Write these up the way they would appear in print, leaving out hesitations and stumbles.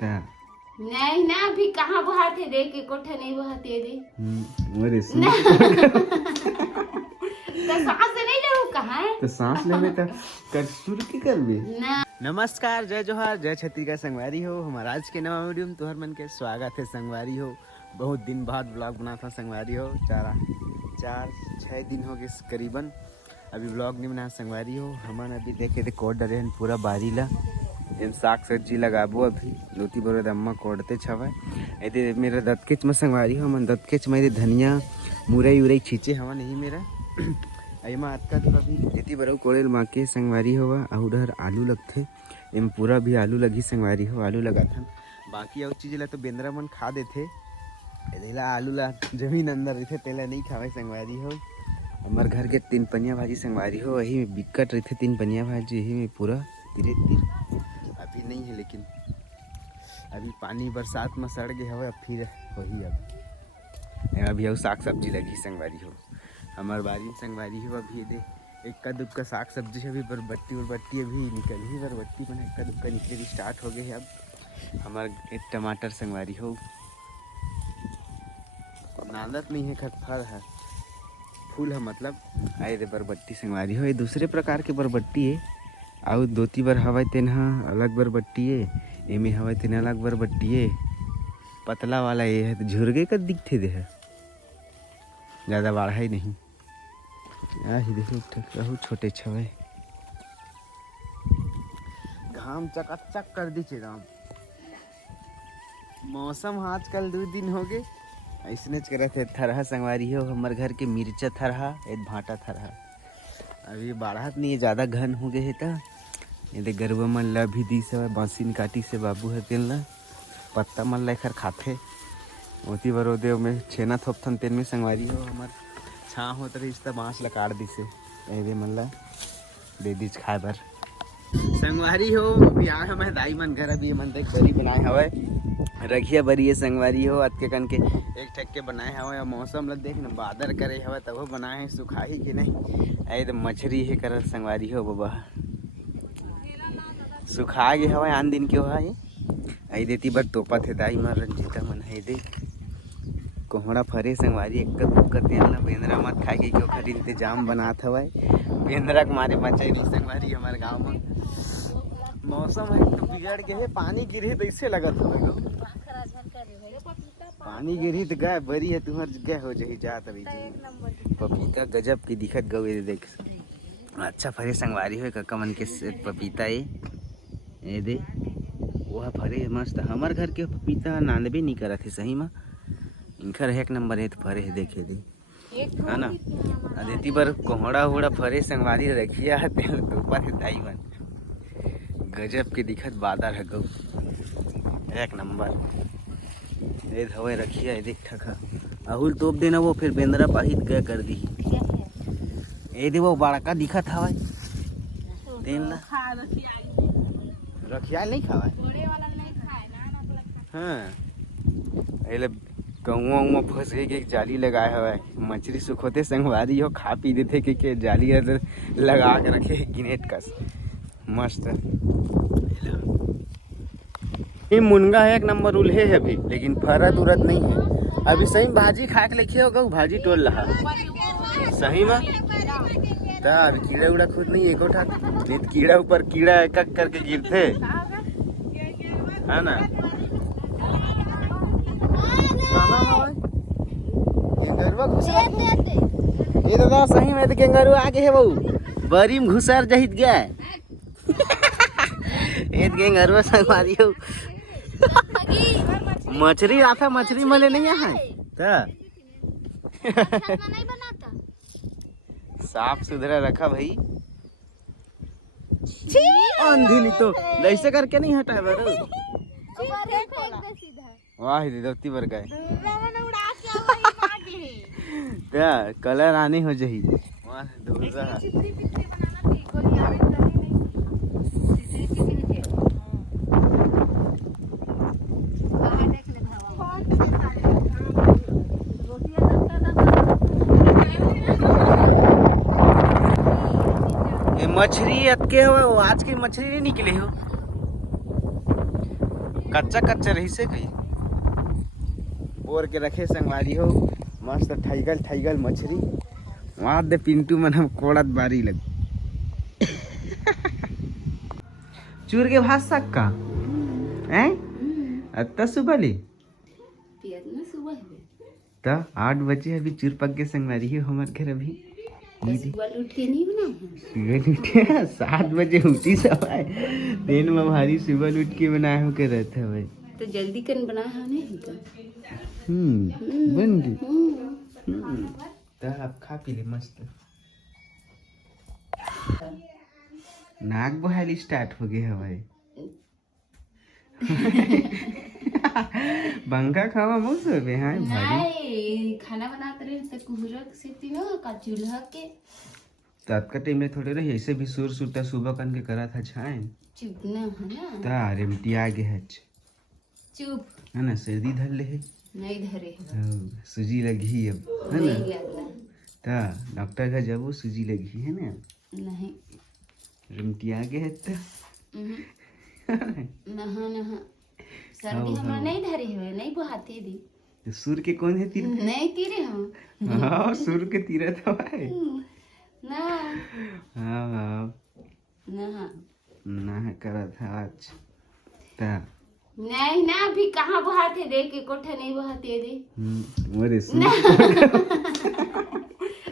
नहीं ना, अभी कहाँ बहाते दे के कोठा नहीं बहाते दे। मोरे सी तो सांस नहीं ले कहाँ है? तो सांस लेने का कसूर की कर बे ना। नमस्कार, जय जोहार, जय छत्तीसगढ़ संगवारी हो। हमारा आज के नवा वीडियो में तुहर मन के स्वागत है संगवारी हो। बहुत दिन बाद ब्लॉग बना था संगवारी हो। चार 6 दिन हो गए करीबन अभी ब्लॉग नहीं बना संगवारी हो। हमन अभी देखे थे कोड डरे हैं पूरा बारी ला इन साग सब्जी लगाबो अभी लोती बरो दम्मा कोड़ते छवे ऐसे मेरा दतकेच में संगवारी हो। मन दतकेच में धनिया मुरई उरई छींचे हवा नहीं मेरा अमा अतका तो अभी खेती बरो कोड़ेल माके संगवारी होवा। उधर आलू लगथे एम पूरा भी आलू लगी संगवारी हो। आलू लगाथन बाकी और चीज ला तो बेंद्रा मन खा देथे। एला आलू ला जमीन अंदर रहथे तेला नहीं खावे संगवारी हो। हमार घर के 3 पनिया भाजी संगवारी हो। वही में बिकट रहथे 3 पनिया भाजी। यही में पूरा धीरे अभी नहीं है, लेकिन अभी पानी बरसात में सड़ गए हवे। अब फिर वही अभी और साग सब्जी लगी संगवारी हो। हमार बारी में संगवारी हो अभी दे इक्का दुक्का साग सब्जी अभी बरबट्टी अभी निकल ही बरबट्टी बना इक्का दुक्का निकले स्टार्ट हो गए है। अब हमार टमाटर संगवारी हो नादत नहीं है, खटफल है फूल है मतलब आए रे बरबट्टी संगवारी हो। ये दूसरे प्रकार के बरबट्टी है आउ दोती बर हवा तेन अलग बरबट्टी है। एमे हवा तेन अलग बरबट्टी है। पतला वाला ये है तो झुरगे का दिखते दे है, ज़्यादा बाढ़ा ही नहीं। ही देखो छोटे छवे घाम चकाचक कर दी राम। मौसम आजकल 2 दिन हो गए ऐसने करे थे। थरहा संगवारी हो हमारे घर के मिर्चा थरहा एक भाटा थरहा अभी बाढ़त नहीं है, ज़्यादा घन हो गए है। तो ये गरुआ मन ला भी दी से बांसीन काटी से बाबू है तेल ला पत्ता मन ला एखर खाथे। ओती बरो देव में छेना थोपथन तेल में संगवारी हो। हमार छाँ होत रहीस त बाँस ला काट दिसे ऐदे मन ला दे दीज खाए बर संगवारी हो। अभी आए हमें दाई मन घर अभी मन तक बरी बनाए हवे रखिया बरी है संगवारी हो। अतके कन के एक ठक के बनाए हवे। मौसम ला देख न बादर करे हवे तब बनाए हैं सुखाही कि नहीं ऐ तो मछरी है कर संगवारी हो बाबा सुखा गए हवा आन दिन के हो आई देती बर तोपा थे दाई मन रंजीता मन है दे कोहड़ा फरे संगवारी एक दुक्का तेल ला बेंद्रा मत खाए के ओखर इंतजाम बनात हवे। बेंद्रा के मारे बचाई नहीं संगवारी हमारे गाँव में मौसम है तो बिगड़ के है। पानी गिरी तो इससे लगत हवे पानी गिरी तो गए बरी है तुम्हार गए हो जही जात रही जी। पपीता गजब की दिखत गवे देख अच्छा फरे संगवारी हो। कक्का मन के पपीता ये दे वह फरे मस्त। हमार घर के पपीता नांदबे नहीं करत है सही में इनकर 1 नंबर है तो फरे है देखे दे है ना। अदेती पर कोहड़ा उहड़ा फरे संगवारी रखिया तेल तोपा थे दाई मन गजब के दिखत बादर है गौ 1 नंबर ए धवे रखिया ए देख ठका अहुल तोप देना वो फिर बेंद्रा पाहित गया कर दी ए दे वो बड़का दिखत हवा तेल ला रखिया नहीं खावा हाँ एले गौवा फंस गए कि जाली लगाए हवा मछली सुखोते संगवारी हो खा पी देते कि जाली लगा के रखे गिनेट कस मस्त। ये मुनगा है 1 नंबर उल्हे है अभी लेकिन फरत उरत नहीं है। अभी सही भाजी खा के लिखे होगा भाजी टोल रहा सही में तब कीड़ा उड़ा खुद नहीं एको ठाक नहीं कीड़ा ऊपर कीड़ा एक एक करके गिरते है ना। ये दादा सही में तो गेंगरू आगे है बहू बरी में घुसर जहित गया एक गेंगरू संगवारी हो मछली आता मछली मले नहीं है साफ सुथरा रखा भाई अंधी तो ऐसे करके नहीं हटा बरो वाह दीदी बर गए कलर आने हो जही मछली अतके हो आज की मछली नहीं निकले हो कच्चा कच्चा रही से कही बोर के रखे संगवारी हो मस्त ठैगल ठैगल मछली वहाँ दे पिंटू मन हम कोड़त बारी लग चूर के भात साग का हैं अत्ता सुबह ले पियतना सुबह है तो 8 बजे अभी चूर पक के संगवारी हो हमारे घर अभी सुबह उठ के नहीं बना सुबह उठे 7 बजे उठी सब दिन में भारी सुबह उठ के बनाए हो के रहते भाई तो जल्दी कर बना है नहीं का बन गई तो आप खा पी ले मस्त नाक बहाली स्टार्ट हो गए हमारे बंका खावा बहुत सब है भारी नहीं खाना बनाते रहे तो कुहरक से तीनों का चूल्हा के तो आपका टाइम में थोड़े रही ऐसे भी सुर सुरता सुबह कन के करा था छाए चुपना है ना तारे मिट्टी आगे है चुप है ना सर्दी धर ले है नहीं धरे सूजी लगी अब है ना नहीं आता ता डॉक्टर का जब वो सूजी लगी है ना नहीं रिमटी आगे है तो नहा नहा सर्दी हमारा नहीं धरे हुए नहीं बुहाते दी तो सुर के कौन है तीर नहीं तीरे हम हाँ सुर के तीर था भाई ना हाँ नहा ना करा था आज ता नहीं ना अभी कहाँ बुहाते दे के कोठा नहीं बुहाते दे मोरे सुर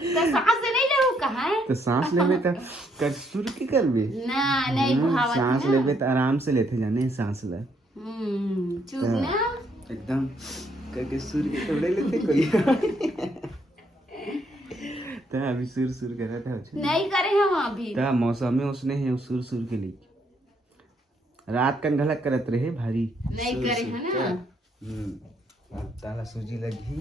तो सांस नहीं ले कहाँ है तो सांस लेवे तो कर सुर के करबे ना नहीं बुहावत सांस लेवे तो आराम से लेते जाने सांस ले चुप ना एकदम करके सुर के थोड़े लेते कोई तो अभी सुर सुर कर रहा था नहीं करे हम अभी तो मौसम में उसने है सुर सुर के लिए रात कन गलत करत रहे भारी नहीं करे है ना अब ताला सूजी लगी